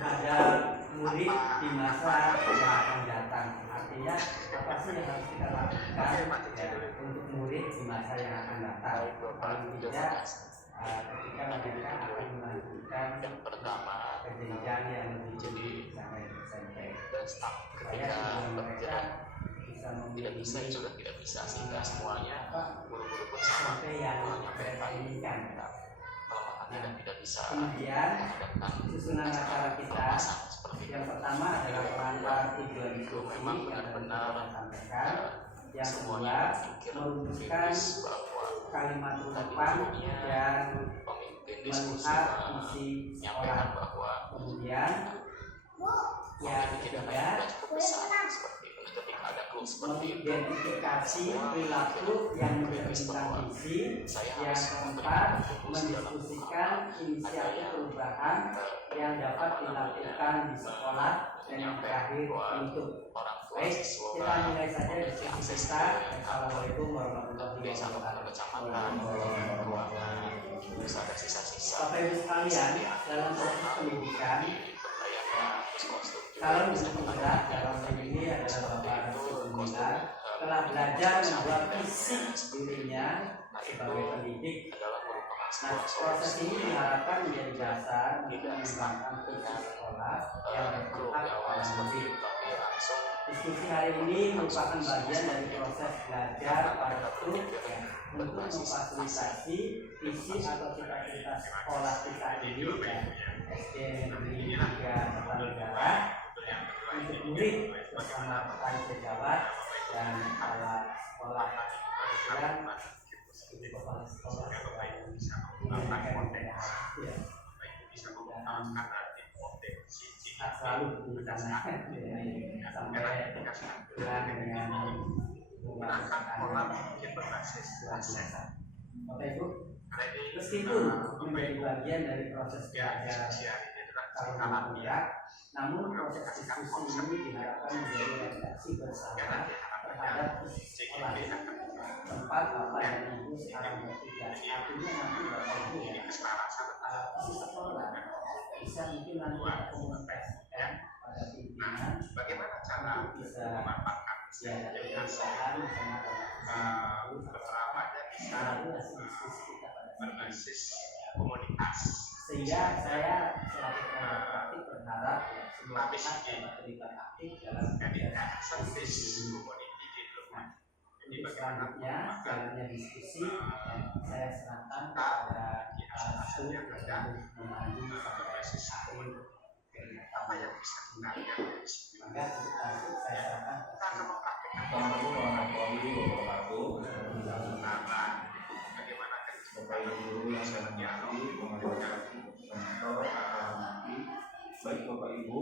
terhadap murid di masa yang akan datang. Artinya apa sih yang harus kita lakukan ya, untuk murid di masa yang akan datang? Paling tidak ketika mereka akan melanjutkan ke jenjang yang lebih tinggi sampai SMP, supaya mereka tidak bisa sehingga semuanya guru-guru pun sampai yang mereka inginkan. Kemudian susunan acara kita yang pertama adalah pengantar tujuan diskusi yang benar sampaikan. Yang kedua merumuskan kalimat rujukan yang melihat isi sekolah. Kemudian yang ketiga mengidentifikasi perilaku yang mencerminkan visi. Yang keempat mendiskusikan inisiatif perubahan yang dapat dilakukan di sekolah. Dan yang terakhir untuk baik, kita mulai saja diskusi kita. Assalamualaikum warahmatullahi wabarakatuh. Bapak Ibu sekalian, dalam proses pendidikan calon guru penggerak dalam hal ini adalah Bapak Rasulullah telah belajar membuat visi dirinya sebagai pendidik. Nah, proses ini diharapkan menjadi dasar untuk mengembangkan visi sekolah yang berpihak pada murid. Diskusi hari ini merupakan bagian dari proses belajar pada guru untuk memfasilitasi visi atau cita-cita sekolah kita ini SD Negeri 3 Tapanegara untuk murid bersama petani sejawat dan kepala sekolah dan kepala sekolah selalu di sana sampai dengan Bapak Ibu, meskipun menjadi bagian dari proses belajar calon penggerak, namun proses diskusi ini diharapkan menjadi refleksi bersama terhadap sekolah, tempat Bapak dan Ibu sekarang bertugas. Artinya nanti Bapak Ibu visi sekolah bisa mungkin nanti kita komunikasikan pada pimpinan bagaimana cara bisa usaha diskusi kita pada berbasis komunitas. Sehingga saya selaku pengajar praktik berharap semua pihak dapat terlibat aktif dalam diskusi komuniti. Jadi selanjutnya jalannya diskusi saya serahkan kepada Asu untuk memandu sampai akhir. Apa yang bisa kita maka untuk saya serahkan. Assalamualaikum warahmatullahi wabarakatuh. Bagaimana Bapak Ibu guru yang saya hormati, baik Bapak Ibu,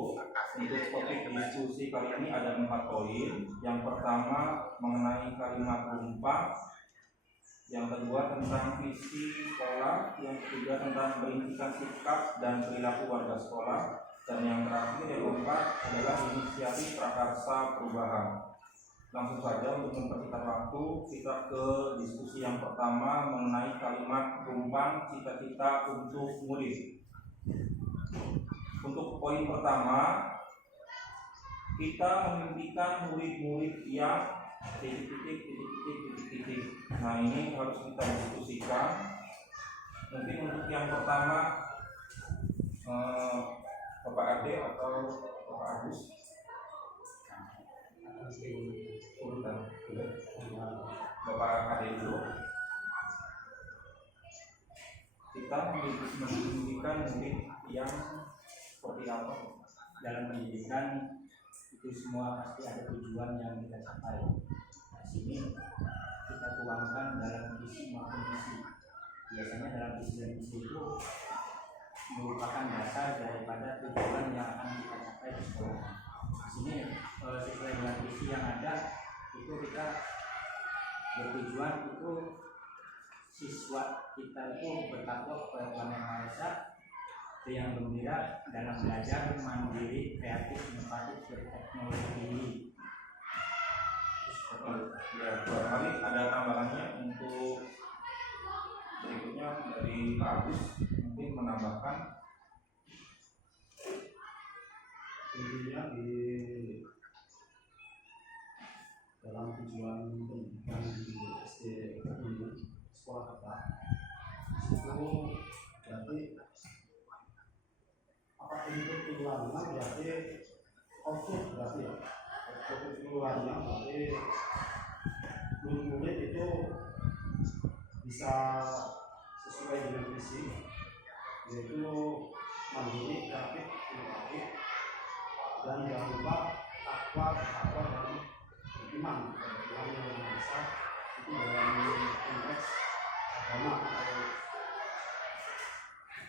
untuk topik diskusi kali ini ada 4 poin. Yang pertama mengenai kalimat rumpah, yang kedua tentang visi sekolah, yang ketiga tentang berintikan sikap dan perilaku warga sekolah, dan yang terakhir yang keempat adalah inisiatif prakarsa perubahan. Langsung saja untuk mempersingkat waktu, kita ke diskusi yang pertama mengenai kalimat rumpang cita-cita untuk murid. Untuk poin pertama, kita memimpikan murid-murid yang titik. Nah, ini harus kita diskusikan. Mungkin untuk yang pertama Bapak Ade atau Bapak Agus urutan Bapak Ade dulu. Kita memimpikan murid yang seperti apa? Dalam pendidikan itu semua pasti ada tujuan yang kita capai. Nah, sini kita tuangkan dalam visi maupun misi. Biasanya dalam visi dan misi itu merupakan dasar daripada tujuan yang akan kita capai di sekolah. Di sini sesuai dengan visi yang ada itu kita bertujuan itu siswa kita itu bertakwa kepada Tuhan Yang Maha Esa, yang gembira dalam belajar, mandiri, kreatif, inovatif, berteknologi tinggi. Ya, barangkali ada tambahannya untuk berikutnya dari Pak Agus mungkin menambahkan. tentunya di dalam tujuan pendidikan di SD ini sekolah kita itu berarti apa input keluarnya berarti output berarti ya output keluarnya berarti murid itu bisa sesuai dengan visi yaitu mandiri, kreatif, inovatif, dan jangan lupa takwa, bertakwa dan beriman kepada Tuhan yang Maha Esa itu dalam konteks agama atau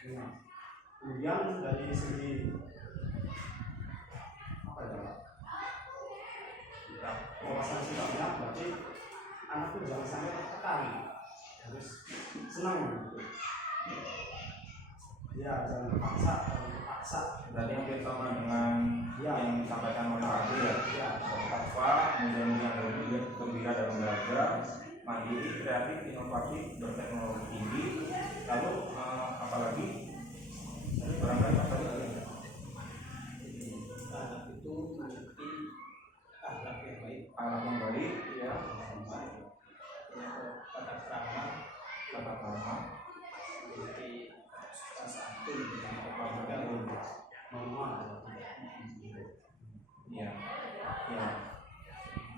ya. Kemudian dari segi apa ya wawasan sikapnya berarti anak itu jangan sampai tertekan, harus senang gitu. Ya jangan terpaksa. Berarti hampir sama dengan yang disampaikan oleh Pak Ade ya. Takwa, kemudian yang gembira dalam belajar, mandiri, kreatif, inovatif, berteknologi tinggi. Lalu apalagi? Barangkali apa lagi? Anak itu mengerti akhlak yang baik, Ya. tata krama, memiliki santun dengan kebahagiaan normal. Ya.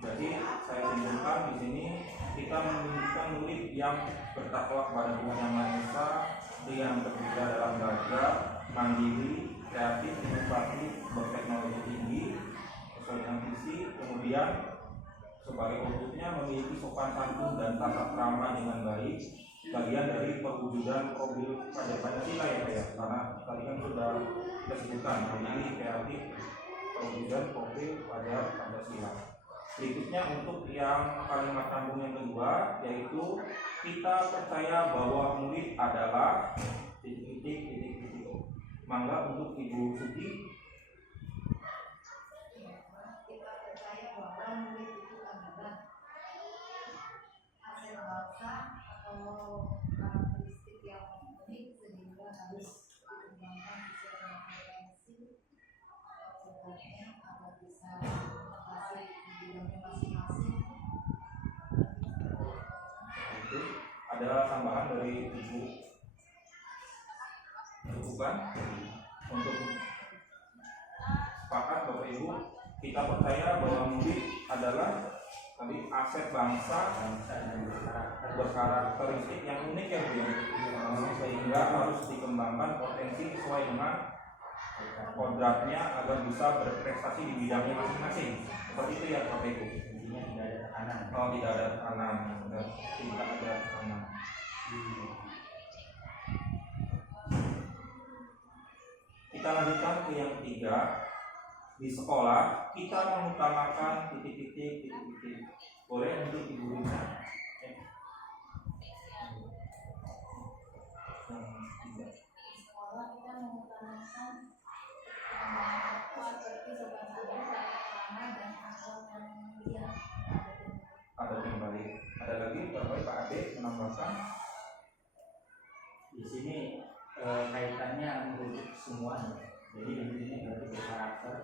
Jadi saya simpulkan di sini kita menunjukkan murid yang bertakwa kepada Tuhan Yang Maha Esa, yang berbeda dalam belajar, mandiri, kreatif, inovatif, berteknologi tinggi, sesuai dengan visi, kemudian sebagai outputnya memiliki sopan santun dan tata krama dengan baik, bagian dari perwujudan profil Pancasila ya Pak ya, karena tadi kan sudah kita sebutkan mandiri, kreatif, perwujudan profil pada Pancasila. Berikutnya untuk yang kalimat sambung yang kedua, yaitu kita percaya bahwa murid adalah titik. Mangga untuk Ibu Suti. Kita percaya bahwa murid itu adalah hasil bangsa atau karakteristik yang unik sehingga harus dikembangkan sesuai dengan potensi sebabnya agar bisa mengatasi di bidangnya masing-masing. Itu ada tambahan dari Ibu. Bukan untuk sepakat Bapak Ibu, kita percaya bahwa murid adalah tadi aset bangsa Dan berkarakteristik yang unik ya Bu, sehingga harus dikembangkan potensi sesuai dengan kodratnya agar bisa berprestasi di bidangnya masing-masing. Seperti itu ya Bapak Ibu. intinya tidak ada tekanan. Tidak ada tekanan. Kita lanjutkan ke yang ketiga. Di sekolah kita mengutamakan titik-titik. Boleh untuk Ibu Rina. Di sekolah kita mengutamakan perkembangan seperti sopan santun, tata krama dan akhlak yang mulia. Ada yang baik. Ada lagi Bapak Ade menambahkan. Di sini kaitannya merujuk semuanya. Jadi di sini berarti berkarakter,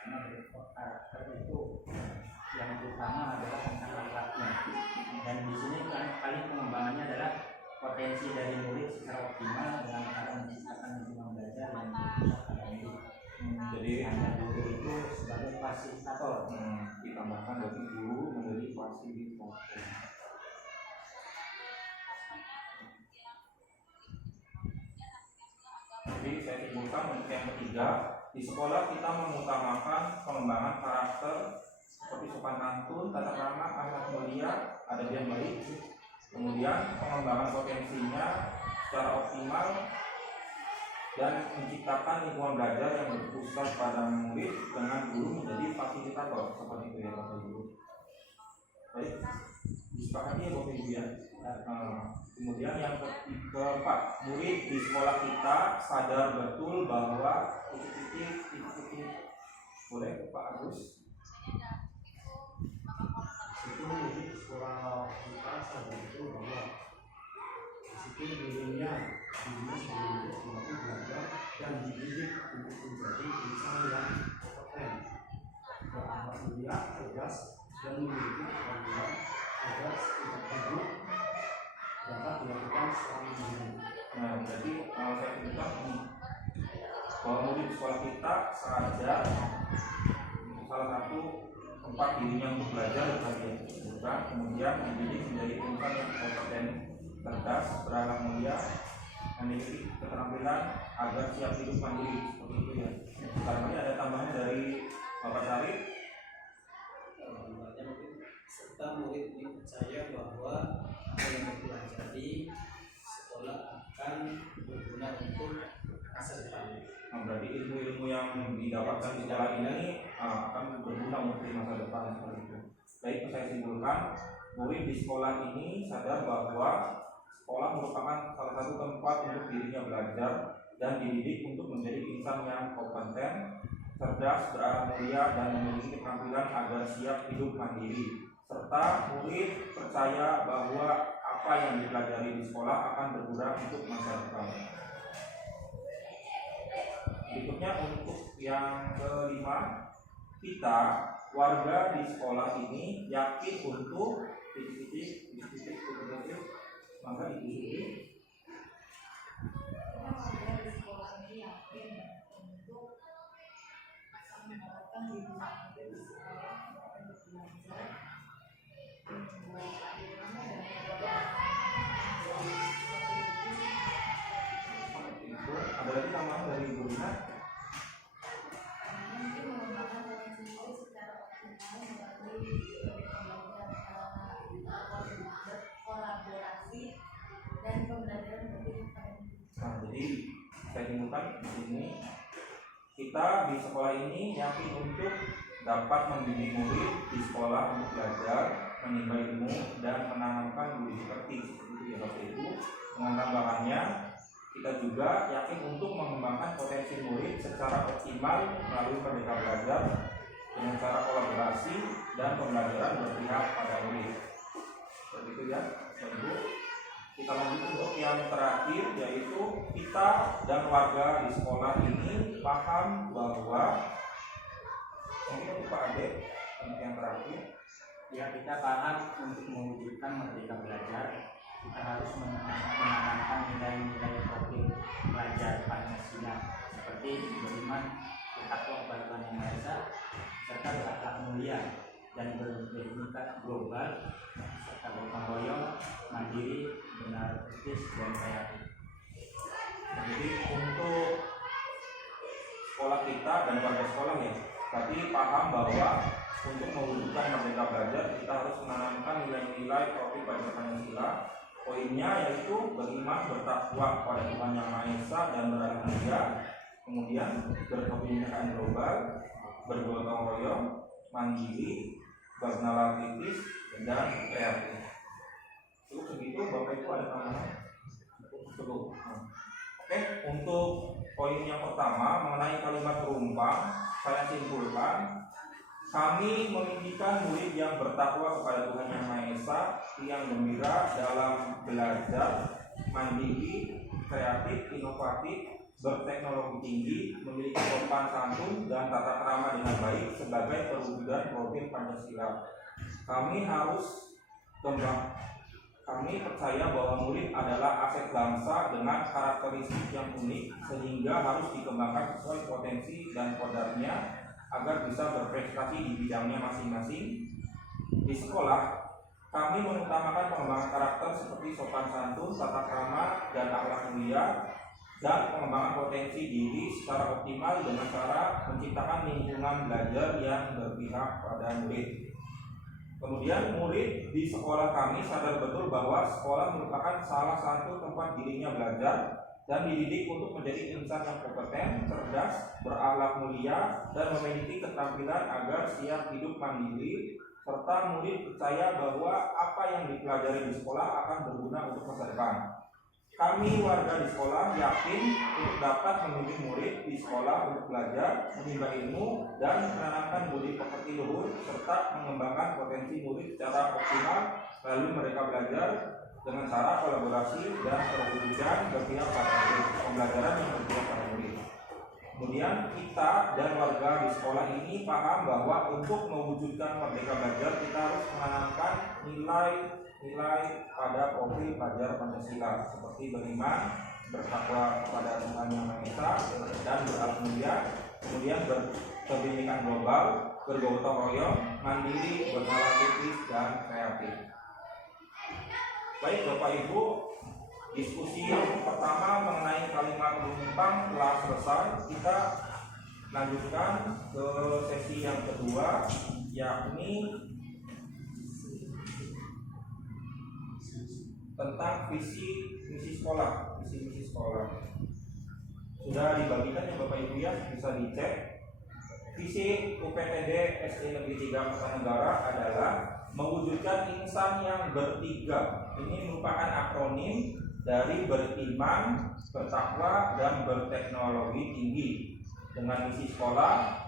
karena berkarakter itu yang utama adalah tentang akhlaknya. Dan di sini paling pengembangannya adalah potensi dari murid secara optimal dengan cara menciptakan lingkungan belajar yang akademik. Jadi hanya guru itu sebagai fasilitator. ditambahkan dari guru menjadi fasilitator. Jadi saya simpulkan untuk yang ketiga, di sekolah kita mengutamakan pengembangan karakter seperti sopan santun, tata krama, akhlak mulia, adab yang baik. Kemudian pengembangan potensinya secara optimal dan menciptakan lingkungan belajar yang berpusat pada murid dengan guru menjadi fasilitator, seperti itu ya Bapak Ibu. Baik, disepakati ya Bapak Ibu ya. Kemudian yang keempat, murid di sekolah kita sadar betul bahwa titik. Boleh Pak Agus? Itu di sekolah kita sadar itu bahwa di situ dirinya sebagai belajar dan dididik untuk menjadi insan yang kompeten, berakhlak mulia, cerdas, dan memiliki kemampuan agar setiap hidup dapat dilakukan selama hidup. Nah, jadi saya sebutkan ini bahwa murid sekolah kita sadar salah satu tempat dirinya untuk belajar tadi yang disebutkan, kemudian dididik menjadi insan yang kompeten, cerdas, berakhlak mulia, memiliki keterampilan agar siap hidup mandiri, seperti itu ya. Sekarang ini ada tambahan dari Bapak Syarif. Serta murid ini percaya bahwa apa yang dipelajari sekolah akan berguna untuk masa depan. Nah, berarti ilmu-ilmu yang didapatkan di sekolah ini akan berguna untuk di masa depan seperti itu. Baik, saya simpulkan, murid di sekolah ini sadar bahwa sekolah merupakan salah satu tempat untuk dirinya belajar dan dididik untuk menjadi insan yang kompeten, cerdas, berakhlak mulia, dan memiliki keterampilan agar siap hidup mandiri. Serta murid percaya bahwa apa yang dipelajari di sekolah akan berguna untuk masa depan. Berikutnya untuk yang kelima, kita warga di sekolah ini yakin untuk titik-titik maka diikuti. Warga di sekolah ini yakin untuk menerapkan di sekolah untuk belajar, Ada lagi tambahan dari Ibu Rina? mungkin mengembangkan potensi murid secara optimal melalui kolaborasi dan pembelajaran berkelanjutan. Nah, jadi saya simpulkan di sini kita di sekolah ini yakin untuk dapat membimbing murid di sekolah untuk belajar, menimba ilmu, dan menanamkan budi pekerti seperti itu ya Bapak Ibu. Dengan tambahannya, kita juga yakin untuk mengembangkan potensi murid secara optimal melalui Merdeka Belajar dengan cara kolaborasi dan pembelajaran berpihak pada murid. Seperti itu ya, Bapak Ibu. Kita lanjut untuk yang terakhir, yaitu kita dan warga di sekolah ini paham bahwa mungkin Pak Ade untuk yang terakhir. Ya, kita paham untuk mewujudkan Merdeka Belajar kita harus menanamkan nilai-nilai profil pelajar Pancasila seperti beriman, bertakwa kepada Tuhan Yang Maha Esa, serta berakhlak mulia dan berintegritas global, serta gotong royong, mandiri, benar, etis, dan kreatif. Jadi untuk sekolah kita dan warga sekolah ya, tapi paham bahwa untuk mewujudkan Merdeka Belajar kita harus menanamkan nilai-nilai profil pada Pancasila. Poinnya yaitu beriman, bertakwa kepada Tuhan Yang Maha Esa dan berakhlak mulia, kemudian berkebinekaan global, bergotong royong, mandiri, bernalar kritis, dan kreatif. Cukup segitu, Bapak Ibu ada tambahan? Cukup. Oke, untuk poin yang pertama mengenai kalimat perumpang, saya simpulkan kami menginginkan murid yang bertakwa kepada Tuhan Yang Maha Esa, yang gembira dalam belajar, mandiri, kreatif, inovatif, berteknologi tinggi, memiliki sopan santun dan tata krama dengan baik sebagai perwujudan profil Pancasila. Kami percaya bahwa murid adalah aset bangsa dengan karakteristik yang unik sehingga harus dikembangkan sesuai potensi dan kodarnya agar bisa berprestasi di bidangnya masing-masing. Di sekolah, kami mengutamakan pengembangan karakter seperti sopan santun, tata krama, dan akhlak mulia, dan pengembangan potensi diri secara optimal dengan cara menciptakan lingkungan belajar yang berpihak pada murid. Kemudian murid di sekolah kami sadar betul bahwa sekolah merupakan salah satu tempat dirinya belajar dan dididik untuk menjadi insan yang kompeten, cerdas, berakhlak mulia, dan memiliki keterampilan agar siap hidup mandiri, serta murid percaya bahwa apa yang dipelajari di sekolah akan berguna untuk masa depan. Kami warga di sekolah yakin untuk dapat membimbing murid di sekolah untuk belajar, menimba ilmu, dan menanamkan budi pekerti luhur, serta mengembangkan potensi murid secara optimal melalui Merdeka Belajar dengan cara kolaborasi dan perwujudan berpihak pada murid, pembelajaran yang berpihak pada murid. Kemudian kita dan warga di sekolah ini paham bahwa untuk mewujudkan merdeka belajar kita harus menanamkan nilai-nilai pada profil pelajar Pancasila seperti beriman, bertakwa kepada Tuhan Yang Maha Esa dan berakhlak mulia, kemudian berkebinekaan global, bergotong royong, mandiri, bernalar kritis dan kreatif. Baik Bapak Ibu, diskusi yang pertama mengenai kalimat penumpang telah selesai. Kita lanjutkan ke sesi yang kedua, yakni tentang visi misi sekolah. Sudah dibagikan ya Bapak Ibu ya, bisa dicek. Visi UPTD SD Negeri 3 Kertanegara adalah mewujudkan insan yang bertiga. Ini merupakan akronim dari beriman, bertakwa, dan berteknologi tinggi, dengan misi sekolah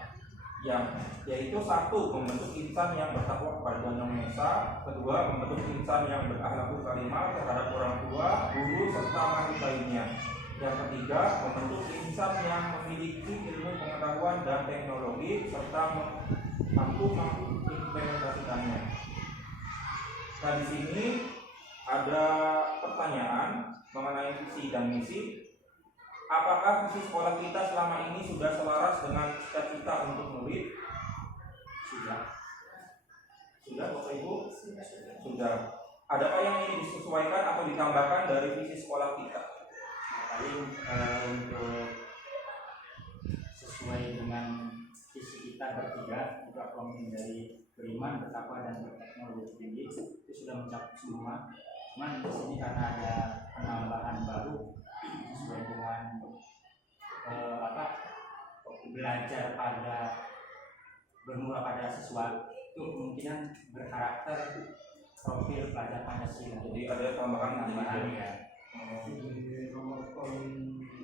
yang yaitu satu, membentuk insan yang bertakwa kepada Tuhan Yang Maha Esa, kedua, membentuk insan yang berakhlakul karimah terhadap orang tua, guru, serta makhluk lainnya, yang ketiga, membentuk insan yang memiliki ilmu pengetahuan dan teknologi serta mampu mengimplementasikannya. Nah, di sini ada pertanyaan mengenai visi dan misi. Apakah visi sekolah kita selama ini sudah selaras dengan cita-cita untuk murid? Sudah Bapak Ibu? Sudah. Adakah yang ingin disesuaikan atau ditambahkan dari visi sekolah kita? Paling untuk sesuai dengan visi kita bertiga, juga komponen dari beriman, bertakwa, dan berteknologi tinggi itu sudah mencakup semua. Cuman di sini karena ada penambahan baru sesuai dengan belajar pada bermula pada sesuatu, kemungkinan berkarakter profil pelajar Pancasila. Jadi ada tambahan ya. Di nomor poin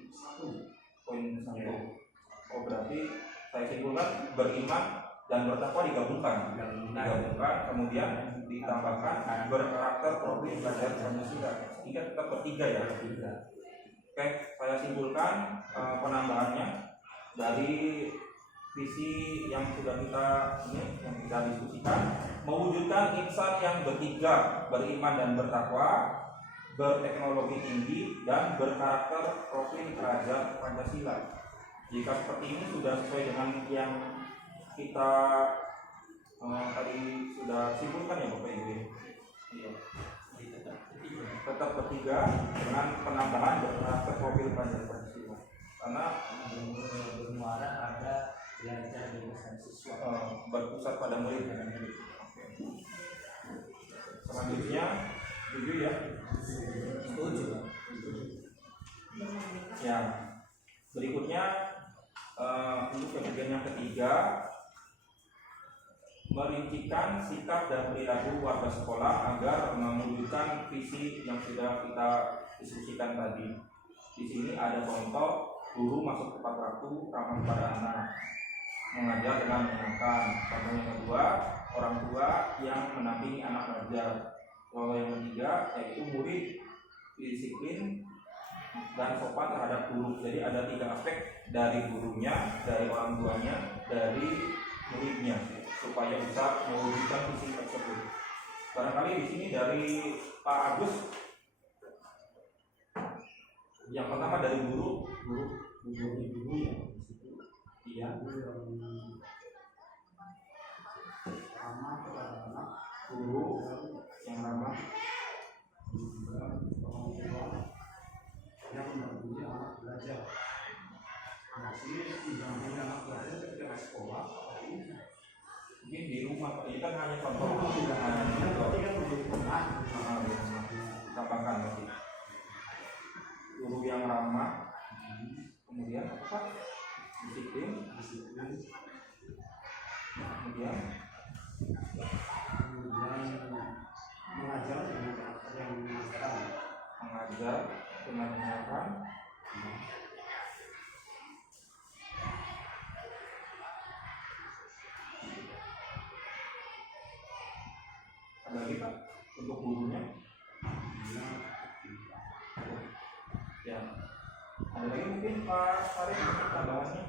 1. Poin 1. Oh, berarti saya simpulkan beriman dan bertakwa digabungkan, kemudian ditambahkan berkarakter profil pelajar Pancasila. Sehingga tetap bertiga ya. Oke, saya simpulkan penambahannya dari visi yang sudah kita diskusikan, mewujudkan insan yang bertiga, beriman dan bertakwa, berteknologi tinggi, dan berkarakter profil pelajar Pancasila. Jika seperti ini sudah sesuai dengan yang kita tadi sudah simpulkan ya Bapak Ibu. Iya. Tetap bertiga dengan penambahan berkarakter profil pelajar Pancasila. Karena bermuara pada belajar berdasarkan siswa, berpusat pada murid. Selanjutnya, setuju ya? Setuju. Ya. Berikutnya untuk bagian yang ketiga, merincikan sikap dan perilaku warga sekolah agar mewujudkan visi yang sudah kita diskusikan tadi. Di sini ada contoh guru masuk tepat waktu, ramah kepada anak, mengajar dengan menyenangkan. Contoh yang kedua, orang tua yang mendampingi anak belajar. Contoh yang ketiga yaitu murid disiplin dan sopan terhadap guru. Jadi ada 3 aspek, dari gurunya, dari orang tuanya, dari muridnya, supaya bisa mewujudkan visi tersebut. Barangkali di sini dari Pak Agus. Yang pertama dari guru ya di situ. Iya. Guru yang ramah kepada anak, Guru yang ramah, dan orang tua yang mendampingi anak belajar. Nah, sini mendampingi anak belajar ketika sekolah, mungkin di rumah. Ini kan hanya contoh. tidak hanya berarti kan menjadi pernah. Tambahkan nanti. Guru yang ramah, kemudian apa? Disiplin, kemudian mengajar dengan karakter yang menyenangkan. mengajar dengan menyenangkan. Ada lagi Pak untuk gurunya? Ya. Ada lagi mungkin Pak Farid untuk tambahannya?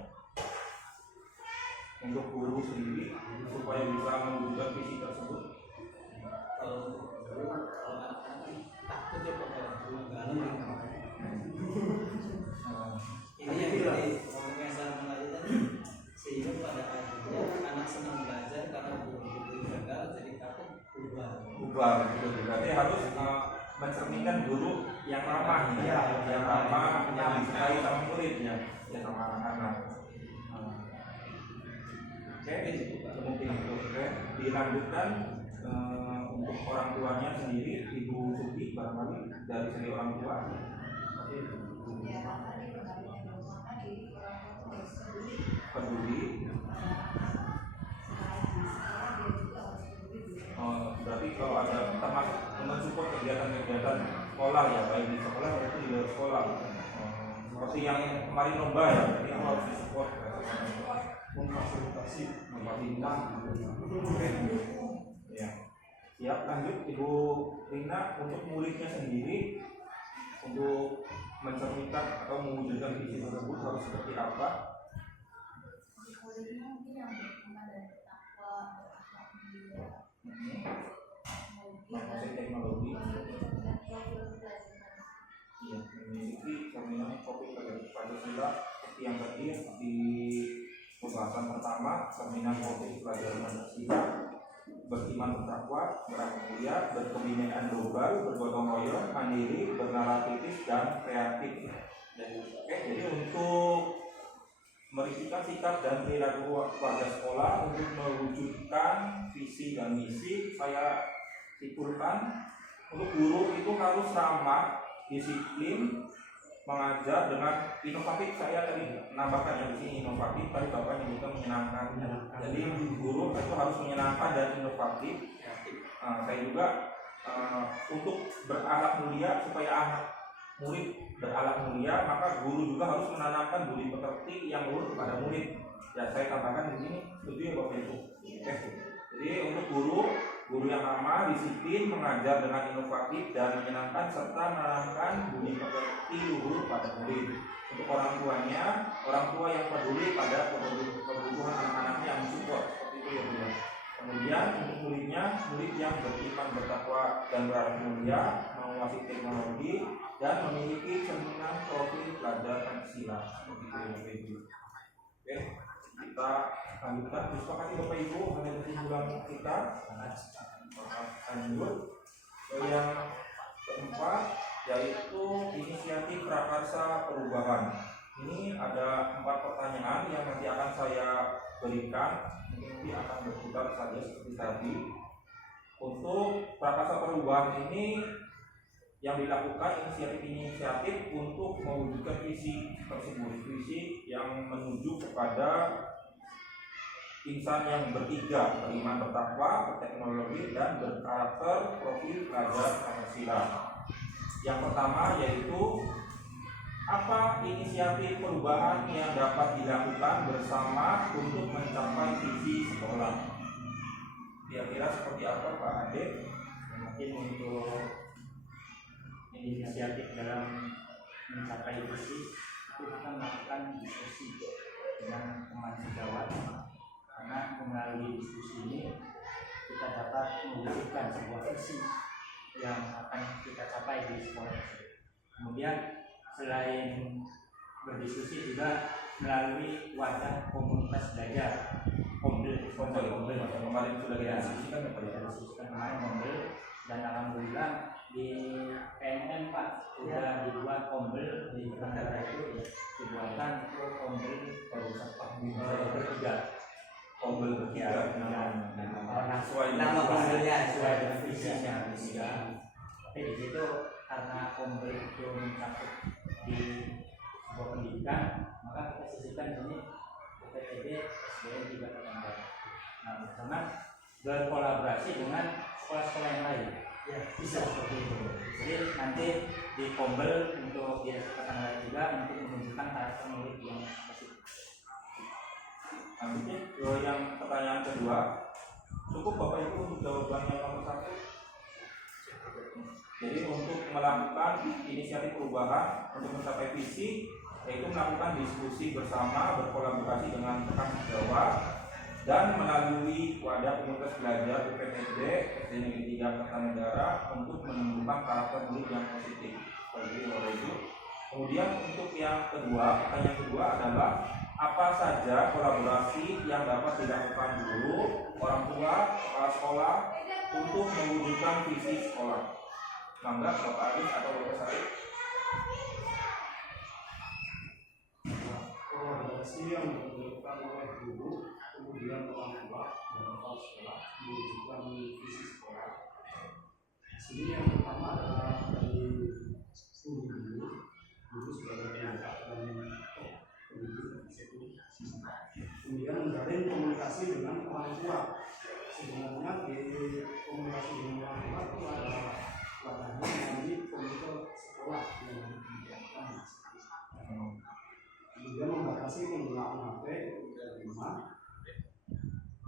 untuk guru sendiri supaya bisa mewujudkan visi tersebut? Kalau anak-anak takut ya pada guru galau. Ini yang jadi ngomong yang saya mulai tadi, sehingga pada akhirnya anak senang belajar karena guru gagal jadi takut Bubar gitu. Berarti harus mencerminkan guru yang ramah ya, yang ramah, yang disukai sama murid ya sama anak-anak. Oke, mungkin itu. Oke, dilanjutkan untuk orang tuanya sendiri, Ibu Suki barangkali dari segi orang tua. Peduli. Berarti kalau ada termasuk mensupport kegiatan-kegiatan sekolah ya, baik di sekolah maupun di luar sekolah. Seperti yang kemarin lomba ya, berarti yang harus disupport. Memfasilitasi. Oke. Ya. Siap, lanjut Ibu Rina untuk muridnya sendiri untuk mencerminkan atau mewujudkan visi tersebut harus seperti apa? Muridnya mungkin yang berkembang dari takwa, berakhlak mulia, Menguasai teknologi. Iya, memiliki cerminan profil Pancasila seperti yang tadi di pembahasan pertama, cerminan profil pelajaran Pancasila, beriman bertakwa, berakhlak mulia, berkebinaikan global, bergotong royong, mandiri, bernalar kritis dan kreatif. Jadi untuk merisikan sikap dan perilaku warga sekolah untuk mewujudkan visi dan misi, saya simpulkan untuk guru itu harus ramah, disiplin, mengajar dengan inovatif. Saya tadi menambahkan yang di sini inovatif, tadi Bapak juga menyenangkan. Jadi guru itu harus menyenangkan dan inovatif. Saya juga untuk berakhlak mulia, supaya anak murid berakhlak mulia, maka guru juga harus menanamkan budi pekerti yang luhur kepada murid. Ya, saya tambahkan di sini, setuju ya Bapak Ibu. Oke. Jadi untuk guru yang ramah, disiplin, mengajar dengan inovatif dan menyenangkan serta menanamkan budi pekerti luhur pada murid. Untuk orang tuanya, orang tua yang peduli pada kebutuhan anak-anaknya yang mensupport, seperti itu ya Bu. Kemudian untuk muridnya, murid yang beriman bertakwa dan berakhlak mulia, menguasai teknologi dan memiliki cerminan profil pelajar Pancasila, seperti itu ya Bapak Ibu. Oke, kita lanjutkan. Terima kasih Bapak Ibu atas kesimpulan kita. Lanjut ke yang keempat, yaitu inisiatif prakarsa perubahan. Ini ada 4 pertanyaan yang nanti akan saya berikan, mungkin akan berputar saja seperti tadi. Untuk prakarsa perubahan ini yang dilakukan inisiatif untuk mewujudkan visi tersebut, visi yang menuju kepada insan yang bertiga, beriman bertakwa, berteknologi, dan berkarakter profil pelajar Pancasila. Yang pertama yaitu apa inisiatif perubahan yang dapat dilakukan bersama untuk mencapai visi sekolah? Kira-kira seperti apa Pak Ade? Mungkin untuk inisiatif dalam mencapai visi itu kita melakukan diskusi dengan teman sejawat, karena melalui diskusi ini kita dapat mewujudkan sebuah visi yang akan kita capai di sekolah tersebut. Kemudian selain berdiskusi juga melalui wadah komunitas belajar, Kombel kemarin sudah kita diskusikan ya Pak ya. kemarin Kombel, dan alhamdulillah di PNM Pak sudah dibuat Kombel di negara itu, dibuatkan Kombel bertiga. Kombel bertiga sesuai nama Kombelnya, sesuai dengan visinya. Tapi di situ karena Kombel itu mencakup di sebuah pendidikan, maka kita sisihkan ini PTB SDN juga tergambar. Nah, bersama berkolaborasi dengan sekolah-sekolah yang lain. Ya, bisa seperti itu. Jadi nanti di Kombel untuk di Angkatan juga untuk menunjukkan karakter murid yang positif. Nanti ke yang pertanyaan kedua, cukup Bapak Ibu untuk jawaban yang nomor 1. Jadi untuk melakukan inisiatif perubahan untuk mencapai visi, yaitu melakukan diskusi bersama, berkolaborasi dengan rekan sejawat, dan melalui wadah komunitas belajar UPSD SD Negeri 3 Kertanegara untuk menumbuhkan karakter murid yang positif. Seperti itu. Kemudian untuk yang kedua, pertanyaan kedua adalah apa saja kolaborasi yang dapat dilakukan guru, orang tua, kepala sekolah untuk mewujudkan visi sekolah. Mangga Bapak Agus atau Bapak Sarif. Kolaborasi yang dilakukan oleh guru, kemudian orang tua dan kepala sekolah mewujudkan visi sekolah. Di sini yang pertama adalah dari guru sebagai penegak dan pendidik di situ. Kemudian menjalin komunikasi dengan orang tua. Sebenarnya di komunikasi dengan orang tua itu adalah wadahnya melalui komite sekolah yang dibuatkan. Kemudian membatasi penggunaan HP di rumah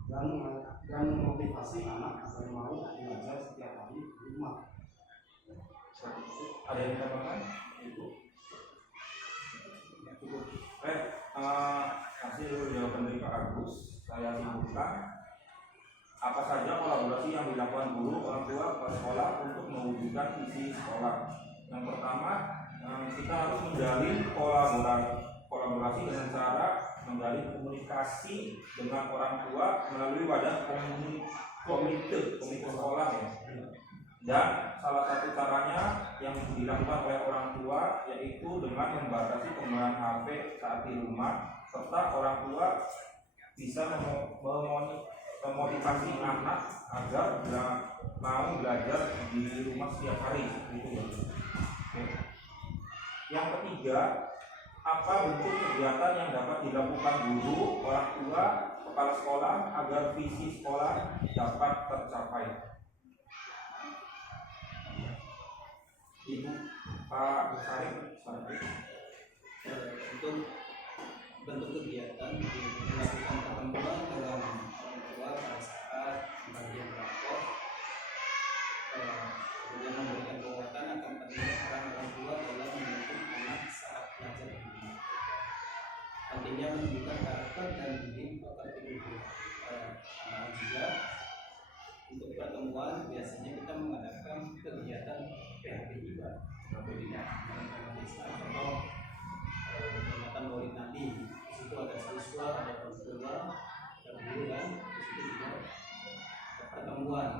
dan memotivasi anak agar mau belajar setiap hari di rumah. Ada yang ditambahkan? Ibu? Ya, cukup. Hasil jawaban dari Pak Agus saya simpulkan. Apa saja kolaborasi yang dilakukan guru, orang tua, kepala sekolah untuk mewujudkan visi sekolah. Yang pertama, kita harus menjalin kolaborasi dengan cara menjalin komunikasi dengan orang tua melalui wadah komite sekolah ya. Dan salah satu caranya yang dilakukan oleh orang tua yaitu dengan membatasi penggunaan HP saat di rumah, serta orang tua bisa memotivasi anak agar mau belajar di rumah setiap hari gitu ya. Oke. Yang ketiga, apa bentuk kegiatan yang dapat dilakukan guru, orang tua, kepala sekolah agar visi sekolah dapat tercapai? Ibu Pak Sarif, Untuk bentuk kegiatan dilakukan pertemuan dengan orang tua pada saat bagian rapor, kemudian memberikan penguatan akan pentingnya peran orang tua dalam mendukung anak saat belajar di rumah. Artinya menunjukkan karakter dan budi pekerti ibu. Juga untuk pertemuan biasanya kita mengadakan kegiatan PHBI, contoh peringatan Maulid Nabi. Di situ ada siswa, ada orang tua, ada guru kan. Di situ juga ada pertemuan.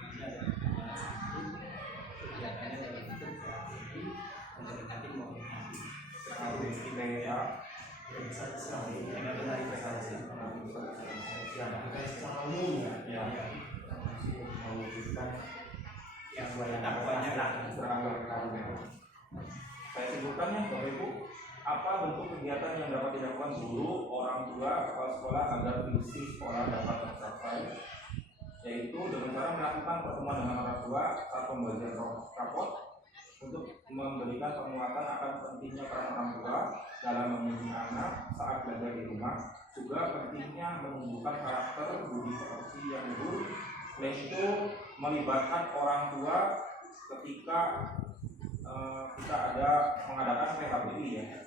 Ini ada pertemuan sedikit. Kegiatannya dalam bentuk PHBI mendekati Maulid Nabi. Secara umum ya, mewujudkan yang banyak lah. Saya sebutkan ya Bapak Ibu, apa bentuk kegiatan yang dapat dilakukan guru, orang tua, kepala sekolah agar visi sekolah dapat tercapai, yaitu dengan cara melakukan pertemuan dengan orang tua saat pembagian rapot untuk memberikan penguatan akan pentingnya peran orang tua dalam membimbing anak saat belajar di rumah, juga pentingnya menumbuhkan karakter budi pekerti yang luhur. Selain itu melibatkan orang tua ketika kita ada mengadakan PHBI ya,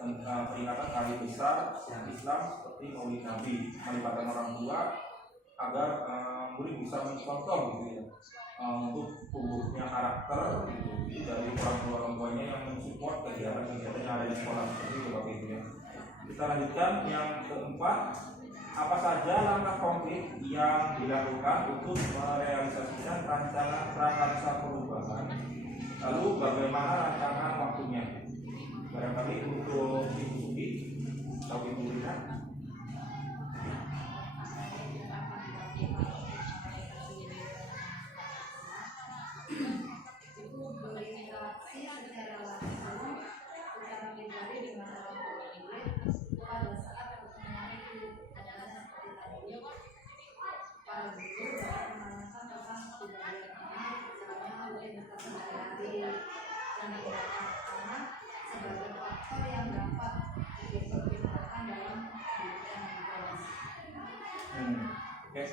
peringatan hari besar Islam seperti Maulid Nabi, melibatkan orang tua agar murid bisa mencontoh gitu ya, untuk tumbuhnya karakter gitu, dari orang tuanya yang mensupport kegiatan-kegiatan yang ada di sekolah seperti itu Bapak Ibu ya. Kita lanjutkan yang keempat, apa saja langkah konkret yang dilakukan untuk merealisasikan rancangan prakarsa perubahan, lalu bagaimana rancangan waktunya? Barangkali untuk Ibu Sugi atau Ibu Rina. Itu berinteraksi secara langsung secara pribadi dengan orang tua murid pada saat pertemuan itu. Contohnya seperti tadi, para guru dapat menanyakan tentang kepribadian anak, misalnya rutinitas sehari-hari dan tindakan anak sebagai faktor yang dapat dipertimbangkan dalam pendidikan yang berkelas. Oke,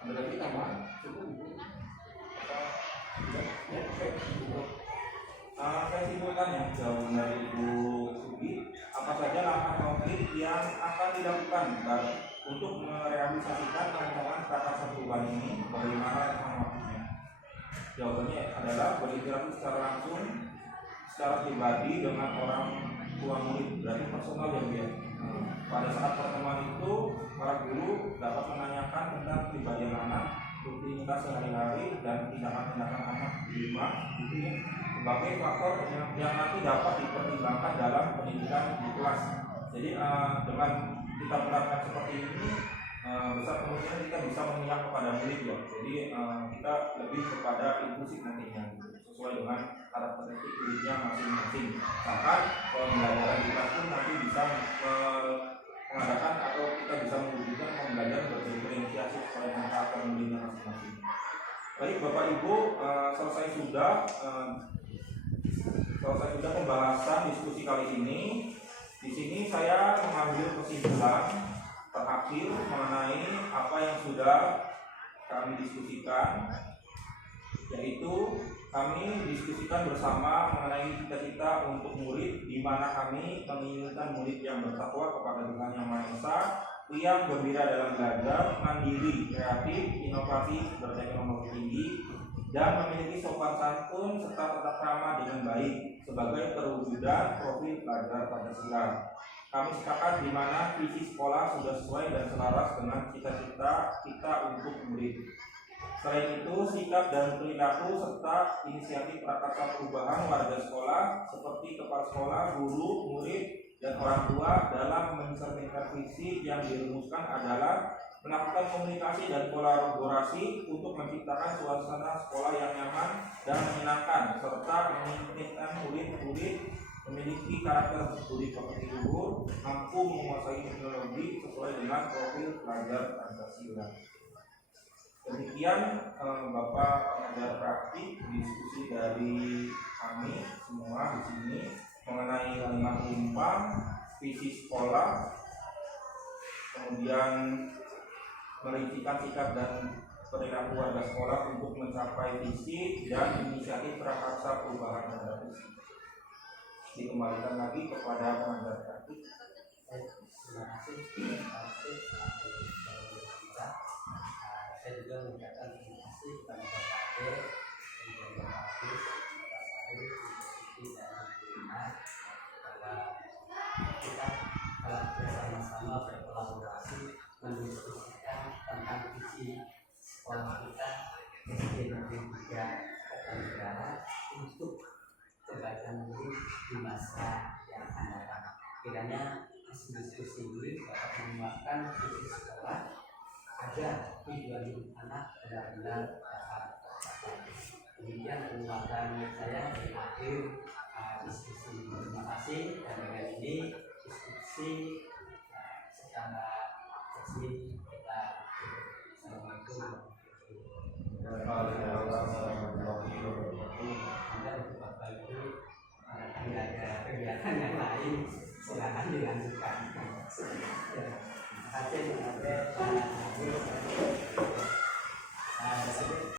ada lagi tambahan? Cukup Ibu? Ya, oke. Saya simpulkan ya jawaban dari Ibu Sugi. Apa saja langkah konkret yang akan dilakukan untuk merealisasikan rancangan prakarsa perubahan ini, bagaimana tanggapannya? Jawabannya adalah berinteraksi secara langsung, secara pribadi dengan orang tua murid, berarti personal ya Bu ya. Pada saat pertemuan itu, para guru dapat menanyakan tentang kepribadian anak, rutinitas sehari-hari, dan tindakan-tindakan anak di rumah, gitu ya, sebagai faktor yang nanti dapat dipertimbangkan dalam pendidikan di kelas. Jadi dengan kita menerapkan seperti ini, besar kemungkinan kita bisa memihak kepada murid ya. Jadi kita lebih kepada inklusif nantinya, sesuai dengan karakteristik muridnya masing-masing. Bahkan pembelajaran di kelas pun nanti bisa mengadakan atau kita bisa mewujudkan pembelajaran berdiferensiasi sesuai dengan karakter muridnya masing-masing. Baik Bapak Ibu, selesai sudah pembahasan diskusi kali ini. Di sini saya mengambil kesimpulan terakhir mengenai apa yang sudah kami diskusikan, yaitu kami diskusikan bersama mengenai cita-cita untuk murid, di mana kami menginginkan murid yang bertakwa kepada Tuhan Yang Maha Esa, yang gembira dalam belajar, mandiri, kreatif, inovatif, berteknologi tinggi, dan memiliki sopan santun serta tata krama dengan baik sebagai perwujudan profil pelajar Pancasila. Kami sepakat di mana visi sekolah sudah sesuai dan selaras dengan cita-cita kita untuk murid. Selain itu, sikap dan perilaku serta inisiatif prakarsa perubahan warga sekolah seperti kepala sekolah, guru, murid, dan orang tua dalam mencerminkan visi yang dirumuskan adalah melakukan komunikasi dan kolaborasi untuk menciptakan suasana sekolah yang nyaman dan menyenangkan, serta menginginkan murid-murid memiliki karakter budi pekerti luhur, mampu menguasai teknologi sesuai dengan profil pelajar Pancasila. Demikian Bapak pengajar praktik diskusi dari kami semua di sini mengenai kalimat umpan, visi sekolah, kemudian merincikan sikap dan perilaku warga sekolah untuk mencapai visi dan inisiatif prakarsa perubahan terhadap visi. Dikembalikan lagi kepada pengajar praktik. Terima kasih. Saya juga mengucapkan terima kasih kepada Bapak Ade dan juga Bapak Agus, Bapak Sari, Ibu Siti, dan Ibu Rina, bahwa kita telah bersama-sama berkolaborasi mendiskusikan tentang visi sekolah kita SD Negeri 3 Kertanegara untuk kebaikan murid di masa yang akan datang. Kiranya hasil diskusi ini dapat menguatkan visi sekolah agar tujuan hidup anak benar-benar dapat tercapai. Demikian penguatan saya di akhir diskusi. Terima kasih, dan dengan ini diskusi secara resmi kita. Assalamualaikum warahmatullahi wabarakatuh.